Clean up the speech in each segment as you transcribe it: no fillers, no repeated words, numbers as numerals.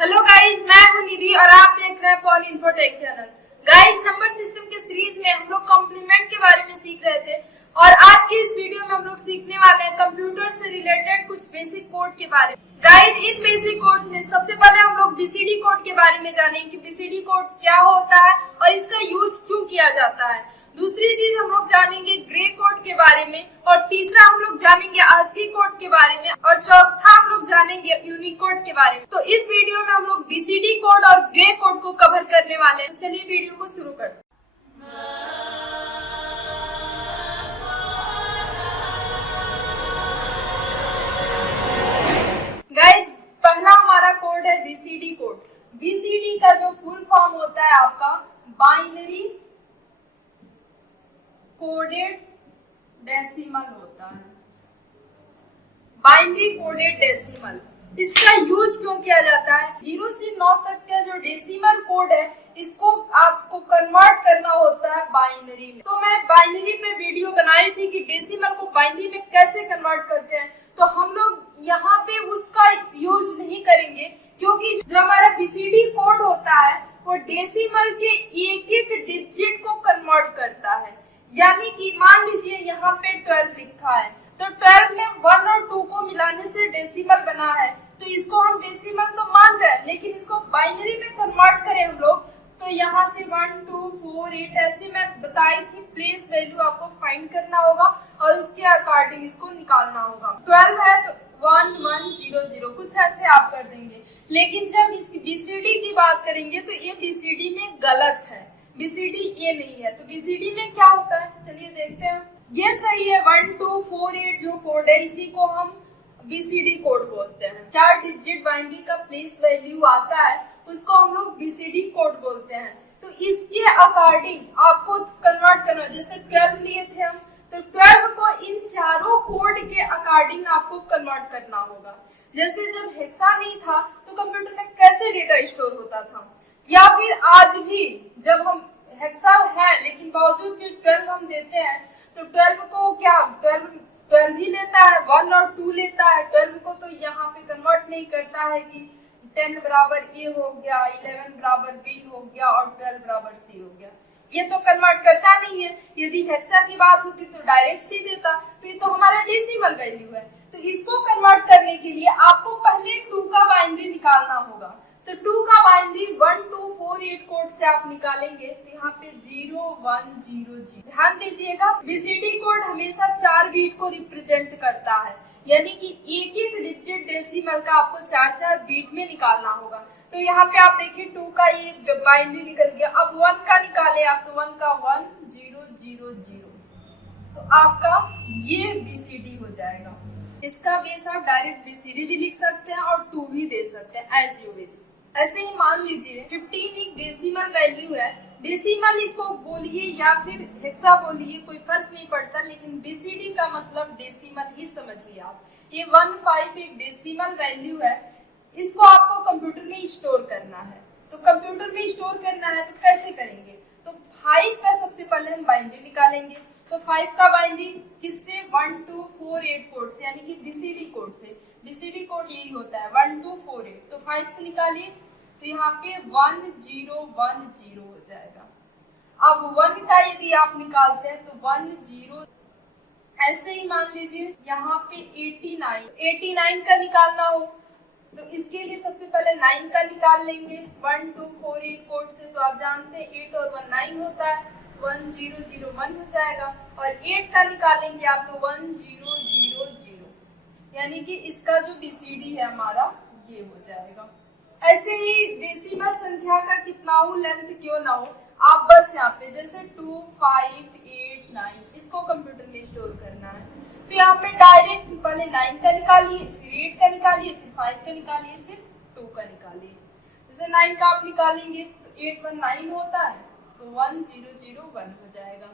Hello guys, मैं हूं निधि और आप देख रहे हैं Paul infotech channel. Guys, number system के सीरीज में हम लोग कॉम्प्लीमेंट के बारे में सीख रहे थे और आज की इस वीडियो में हम लोग सीखने वाले हैं कंप्यूटर से रिलेटेड कुछ बेसिक कोड के बारे में। गाइस, इन बेसिक कोड्स में सबसे पहले हम लोग बीसीडी कोड के बारे में जानेंगे कि बीसीडी कोड क्या होता है और इसका यूज क्यों किया जाता है। दूसरी चीज हम लोग जानेंगे ग्रे कोड के बारे में और तीसरा हम लोग जानेंगे आस्की कोड के बारे में और चौथा हम लोग जानेंगे यूनिकोड के बारे में। तो इस वीडियो में हम लोग बीसीडी कोड और ग्रे कोड को कवर करने वाले हैं। तो चलिए वीडियो को शुरू करते हैं। गाइस, पहला हमारा कोड है बीसीडी कोड। बीसीडी का जो फुल फॉर्म होता है आपका बाइनरी कोडेड डेसिमल होता है। बाइनरी कोडेड डेसिमल, इसका यूज क्यों किया जाता है? 0 से 9 तक का जो डेसिमल कोड है इसको आपको कन्वर्ट करना होता है बाइनरी में। तो मैं बाइनरी पे वीडियो बनाई थी कि डेसिमल को बाइनरी में कैसे कन्वर्ट करते हैं, तो हम लोग यहाँ पे उसका यूज नहीं करेंगे क्योंकि जो हमारा बीसीडी कोड होता है वो डेसिमल के एक एक डिजिट को कन्वर्ट करता है। यानी कि मान लीजिए यहाँ पे 12 लिखा है तो 12 में 1 और 2 को मिलाने से डेसिमल बना है, तो इसको हम डेसिमल तो मान रहे हैं, लेकिन इसको बाइनरी में कन्वर्ट करें हम लोग तो यहाँ से 1 2 4 8 ऐसे मैं बताई थी प्लेस वैल्यू आपको फाइंड करना होगा और उसके अकॉर्डिंग इसको निकालना होगा। 12 है तो 1 1 0 0 कुछ ऐसे आप कर देंगे। लेकिन जब इसकी बीसीडी की बात करेंगे तो ये बीसीडी में गलत है, बीसीडी ये नहीं है। तो बीसीडी में क्या होता है चलिए देखते हैं। ये सही है, 1 2 4 8 जो कोड है इसी को हम बीसीडी कोड बोलते हैं। 4 डिजिट बाइनरी का प्लेस वैल्यू आता है उसको हम लोग बीसीडी कोड बोलते हैं। तो इसके अकॉर्डिंग आपको कन्वर्ट करना, जैसे 12 लिए थे हम तो 12 को इन चारों कोड के अकॉर्डिंग आपको कन्वर्ट करना होगा। जैसे जब हेक्सा नहीं था तो कंप्यूटर में कैसे डेटा स्टोर होता था, या फिर आज भी जब हम हेक्सा है लेकिन बावजूद भी 12 हम देते हैं तो 12 को क्या 12 ही लेता है, 1 और 2 लेता है। 12 को तो यहाँ पे कन्वर्ट नहीं करता है कि 10 बराबर ए हो गया, 11 बराबर बी हो गया और 12 बराबर सी हो गया, ये तो कन्वर्ट करता नहीं है। यदि हेक्सा की बात होती तो डायरेक्ट सी देता, तो ये तो हमारा डेसिमल वैल्यू है। तो इसको कन्वर्ट करने के लिए आपको पहले 2 का बाइनरी निकालना होगा। तो 2 का बाइनरी 1 2 4 8 कोड से आप निकालेंगे तो यहाँ पे 0 1 0 0। ध्यान दीजिएगा बीसीडी कोड हमेशा 4 बीट को रिप्रेजेंट करता है, यानी कि एक एक डिजिट डेसिमल का आपको 4 बीट में निकालना होगा। तो यहाँ पे आप देखिए 2 का ये बाइनरी निकल गया। अब 1 का निकाले आप तो 1 का 1 0 0 0, तो आपका ये बीसीडी हो जाएगा। इसका बेस आप डायरेक्ट बीसीडी भी लिख सकते हैं और 2 भी दे सकते हैं एज यू विश। ऐसे ही मान लीजिए 15 एक डेसिमल वैल्यू है। डेसिमल इसको बोलिए या फिर हेक्सा बोलिए कोई फर्क नहीं पड़ता, लेकिन बीसीडी का मतलब डेसिमल ही समझिए आप। ये 15 एक डेसिमल वैल्यू है, इसको आपको कंप्यूटर में स्टोर करना है। तो कंप्यूटर में स्टोर करना है तो कैसे करेंगे? तो 5 का सबसे पहले हम बाइनरी निकालेंगे। तो 5 का बाइनरी किससे? 1 2 4 8 कोड से, यानी कि बीसीडी कोड से। बीसीडी कोड यही होता है 1 2 4 8। तो 5 से निकालिए तो यहाँ पे 1 0 1 0 हो जाएगा। अब 1 का यदि आप निकालते हैं तो 1 0। ऐसे ही मान लीजिए यहाँ पे 89 का निकालना हो तो इसके लिए सबसे पहले 9 का निकाल लेंगे 1 2 4 8 कोड से। तो आप जानते हैं 8 और 1 9 होता है, 1 0 0 1 हो जाएगा। और 8 का निकालेंगे आप तो 1 0 0 0, यानी कि इसका जो बीसीडी है हमारा ये हो जाएगा। ऐसे ही डेसिमल संख्या का कितना हो लेंथ क्यों ना हो, आप बस यहाँ पे जैसे 2 5 8 9 इसको कंप्यूटर में स्टोर करना है तो यहाँ पे डायरेक्ट पहले 9 का निकालिए, फिर 8 का निकालिए, फिर 5 का निकालिए, फिर 2 का निकालिए। जैसे 9 का आप निकालेंगे तो 8 1 9 होता है तो 1 0 0 1 हो जाएगा।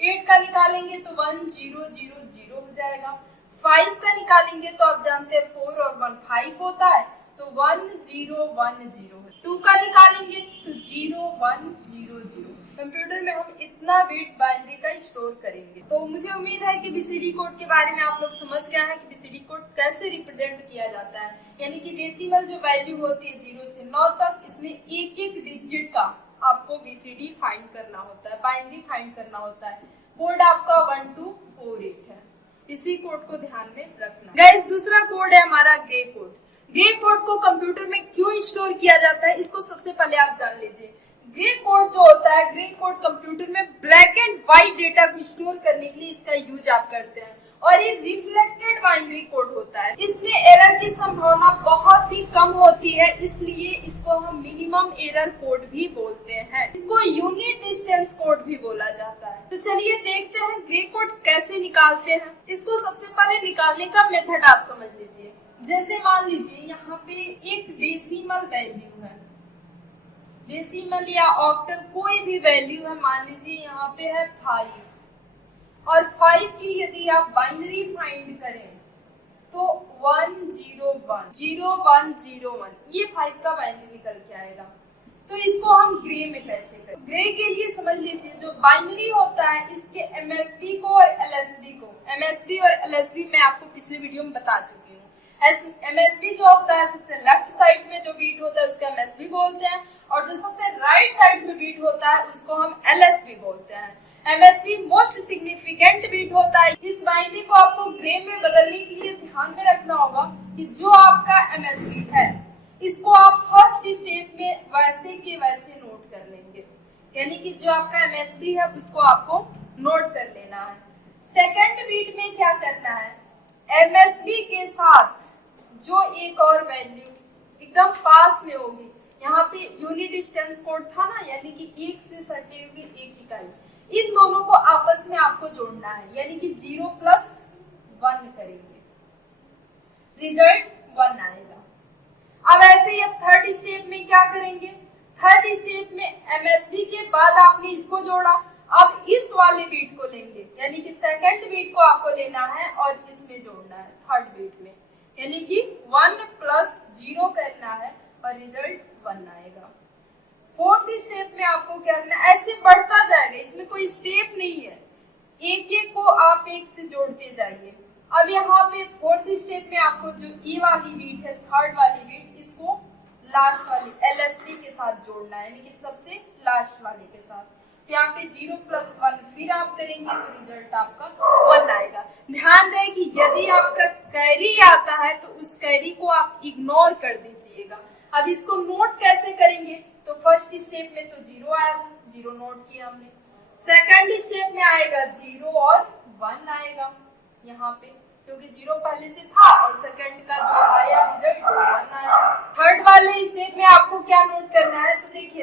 8 का निकालेंगे तो 1 0 0 0 हो जाएगा। 5 का निकालेंगे तो आप जानते हैं 4 और 1 5 होता है तो 1010 है। 2 का निकालेंगे तो 0100। कंप्यूटर में हम इतना बिट बाइनरी का स्टोर करेंगे। तो मुझे उम्मीद है कि बीसीडी कोड के बारे में आप लोग समझ गए हैं कि बीसीडी कोड कैसे रिप्रेजेंट किया जाता है। यानी कि डेसिमल जो वैल्यू होती है 0 से 9 तक, इसमें एक एक डिजिट का आपको बीसीडी फाइंड करना होता है, बाइनरी फाइंड करना होता है। कोड आपका 1248 है, इसी कोड को ध्यान में रखना। गाइस, दूसरा कोड है हमारा ग्रे कोड। ग्रे कोड को कंप्यूटर में क्यों स्टोर किया जाता है, इसको सबसे पहले आप जान लीजिए। ग्रे कोड जो होता है, ग्रे कोड कंप्यूटर में ब्लैक एंड व्हाइट डेटा को स्टोर करने के लिए इसका यूज आप करते हैं, और ये रिफ्लेक्टेड बाइनरी कोड होता है। इसमें एरर की संभावना बहुत ही कम होती है, इसलिए इसको हम मिनिमम एरर कोड भी बोलते हैं। इसको यूनिट डिस्टेंस कोड भी बोला जाता है। तो चलिए देखते हैं ग्रे कोड कैसे निकालते हैं। इसको सबसे पहले निकालने का मेथड आप समझ लीजिए। जैसे मान लीजिए यहाँ पे एक डेसिमल वैल्यू है, डेसिमल या ऑक्टल कोई भी वैल्यू है, मान लीजिए यहाँ पे है 5, और 5 की यदि आप बाइनरी फाइंड करें तो 10101, ये 5 का बाइनरी निकल के आएगा। तो इसको हम ग्रे में कैसे करें? ग्रे के लिए समझ लीजिए जो बाइनरी होता है, इसके एमएसबी को और एलएसबी को, एमएसबी और एलएसबी मैं आपको पिछले वीडियो में बता चुकी हूँ। एमएसबी जो होता है सबसे लेफ्ट साइड में जो बीट होता है उसको एमएसबी बोलते हैं, और जो सबसे राइट साइड में बीट होता है उसको हम एलएसबी बोलते हैं। एमएसबी मोस्ट सिग्निफिकेंट बीट होता है। इस बाइनरी को आपको ग्रे में बदलने के लिए ध्यान में रखना होगा कि जो आपका एमएसबी है इसको आप फर्स्ट स्टेप में वैसे के वैसे नोट कर लेंगे, यानी कि जो आपका एमएसबी है उसको आपको नोट कर लेना है। सेकंड बीट में क्या करना है, एमएसबी के साथ जो एक और वैल्यू एकदम पास में होगी, यहाँ पे यूनिट डिस्टेंस कोड था ना, यानी कि 1 से सटे हुए 1 इकाई, इन दोनों को आपस में आपको जोड़ना है, यानी कि 0 + 1 करेंगे, रिजल्ट 1 आएगा। अब ऐसे ही अब थर्ड स्टेप में क्या करेंगे, थर्ड स्टेप में एमएसबी के बाद आपने इसको जोड़ा, अब इस वाले बीट को लेंगे, यानी कि सेकंड बीट को आपको लेना है और इसमें जोड़ना है थर्ड बीट में, यानी कि 1 + 0 करना है और रिजल्ट 1 आएगा। फोर्थ स्टेप में आपको क्या करना है, ऐसे बढ़ता जाएगा, इसमें कोई स्टेप नहीं है, एक एक को आप एक से जोड़ते जाइए। अब यहाँ पे फोर्थ स्टेप में आपको जो ई वाली बीट है, थर्ड वाली बीट, इसको लास्ट वाली एलएसबी के साथ जोड़ना है, यानी कि सबसे लास्ट वाले के साथ। तो यहाँ पे 0 + 1 फिर आप करेंगे तो रिजल्ट आपका 1 आएगा। ध्यान रहे कि यदि आपका कैरी आता है तो उस कैरी को आप इग्नोर कर दीजिएगा। अब इसको नोट कैसे करेंगे, तो फर्स्ट स्टेप में तो 0 आया था, 0 नोट किया हमने। सेकंड स्टेप में आएगा 0 और 1 आएगा यहाँ पे, क्योंकि 0 पहले से था और सेकंड का जो आया रिजल्ट 1 आया। थर्ड वाले स्टेप में आपको क्या नोट करना है, तो देखिए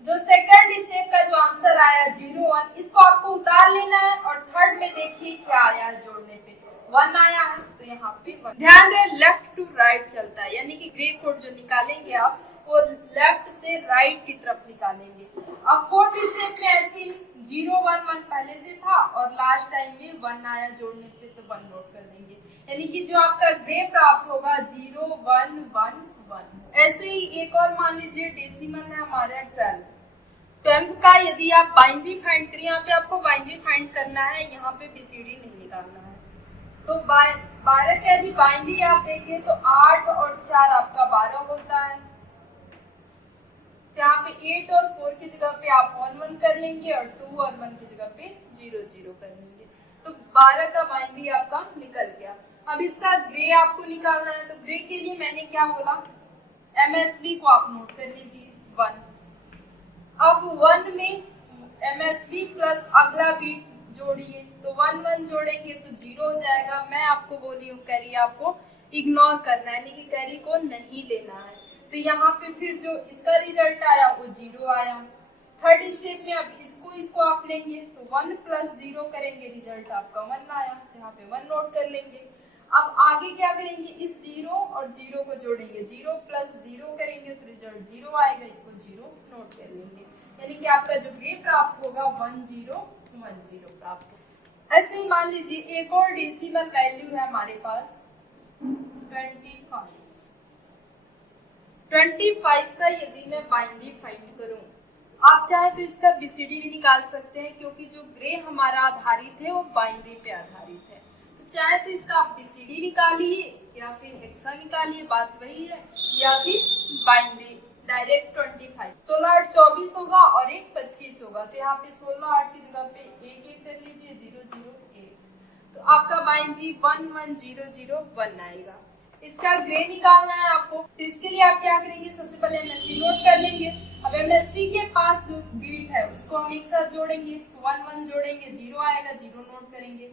जो सेकंड स्टेप का जो आंसर आया 0 1, इसको आपको उतार लेना है, और थर्ड में देखिए क्या आया है, जोड़ने पे 1 आया है, तो यहाँ पे 1। ध्यान रहे लेफ्ट टू राइट चलता है, यानी कि ग्रे कोड जो निकालेंगे आप वो लेफ्ट से राइट की तरफ निकालेंगे। अब फोर्थ स्टेप में ऐसे 0 1 1 पहले से था और लास्ट टाइम में 1 आया जोड़ने पे, तो 1 नोट कर देंगे, यानी कि जो आपका ग्रे प्राप्त होगा 0 1 1 1। ऐसे ही एक और मान लीजिए डेसिमल है हमारा 12 का, यदि आप बाइनरी फाइंड करें, यहाँ पे आपको बाइनरी फाइंड करना है, यहाँ पे बीसीडी नहीं निकालना है। तो 12 का यदि बाइनरी आप देखें तो 8 और 4 आपका 12 होता है। यहाँ पे 8 और 4 की जगह पे आप 1 1 कर लेंगे और 2 और 1 की जगह पे 0 0 कर लेंगे, तो 12 का बाइनरी आपका निकल गया। अब इसका ग्रे आपको निकालना है, तो ग्रे के लिए मैंने क्या बोला, एमएसबी को आप नोट कर लीजिए 1। अब 1 में एमएसबी प्लस अगला बीट जोड़िए, तो 1 1 जोड़ेंगे तो 0 हो जाएगा। मैं आपको बोली हूँ कैरी आपको इग्नोर करना है, यानी कि कैरी को नहीं लेना है। तो यहाँ पे फिर जो इसका रिजल्ट आया वो 0 आया। थर्ड स्टेप में अब इसको आप लेंगे तो 1 + 0 करेंगे, रिजल्ट आपका 1 आया, यहाँ पे 1 नोट कर लेंगे। अब आगे क्या करेंगे, इस 0 और 0 को जोड़ेंगे, 0 + 0 करेंगे तो रिजल्ट 0 आएगा, इसको 0 नोट कर लेंगे, यानी कि आपका जो ग्रे प्राप्त होगा 1 0 1 0 प्राप्त होगा। ऐसे ही मान लीजिए एक और डेसिमल वैल्यू है हमारे पास 25। 25 का यदि मैं बाइनरी फाइंड करूं, आप चाहे तो इसका बीसीडी भी निकाल सकते हैं, क्योंकि जो ग्रे हमारा आधारित है वो बाइनरी पे आधारित है। तो चाहे तो इसका आप बीसीडी निकालिए या फिर हेक्सा निकालिए, बात वही है, या फिर बाइनरी डायरेक्ट 25। 16 8 24 होगा और एक 25 होगा, तो यहाँ पे 16 8 की जगह पे 1 1 कर लीजिए, 0 0 1, तो आपका बाइनरी 1 1 0 0 1 आएगा। इसका ग्रे निकालना है आपको, तो इसके लिए आप क्या करेंगे, सबसे पहले एमएसवी नोट कर लेंगे। अब एमएसवी के पास जो बीट है उसको हम एक साथ जोड़ेंगे, तो 1 1 जोड़ेंगे, 0 आएगा, 0 नोट करेंगे।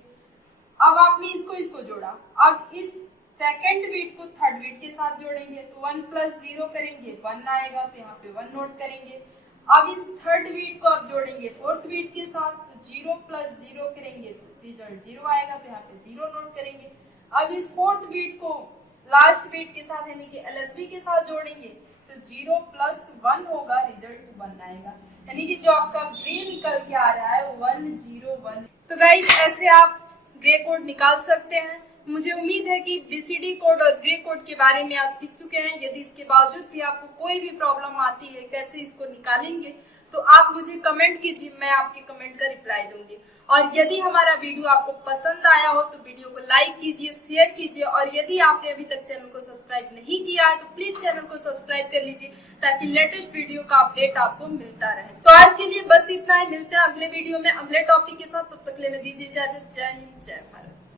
अब आपने इसको जोड़ा, अब इस सेकंड बीट को थर्ड बीट के साथ जोड़ेंगे, तो 1 प्लस 0 करेंगे, 1 आएगा, तो यहाँ पे 1 नोट करेंगे। अब इस थर्ड बीट को आप जोड़ेंगे फोर्थ बीट के साथ, तो 0 प्लस 0 करेंगे, तो रिजल्ट 0 आएगा, तो यहाँ पे 0 नोट करेंगे। अब इस फोर्थ बीट को लास्ट बीट के साथ यानी कि एलएसबी के साथ जोड़ेंगे, तो 0 प्लस 1 होगा, रिजल्ट 1 आएगा। यानी कि जो आपका ग्रे निकल के आ रहा है वो 1 0 1। तो गाइज ऐसे आप ग्रे कोड निकाल सकते हैं। मुझे उम्मीद है कि बीसीडी कोड और ग्रे कोड के बारे में आप सीख चुके हैं। यदि इसके बावजूद भी आपको कोई भी प्रॉब्लम आती है कैसे इसको निकालेंगे, तो आप मुझे कमेंट कीजिए, मैं आपके कमेंट का रिप्लाई दूंगी। और यदि हमारा वीडियो आपको पसंद आया हो तो वीडियो को लाइक कीजिए, शेयर कीजिए, और यदि आपने अभी तक चैनल को सब्सक्राइब नहीं किया है तो प्लीज चैनल को सब्सक्राइब कर लीजिए, ताकि लेटेस्ट वीडियो का अपडेट आपको मिलता रहे। तो आज के लिए बस इतना ही, मिलते हैं अगले वीडियो में अगले टॉपिक के साथ। तब तक के लिए मैं दीजिए इजाजत। जय हिंद, जय भारत।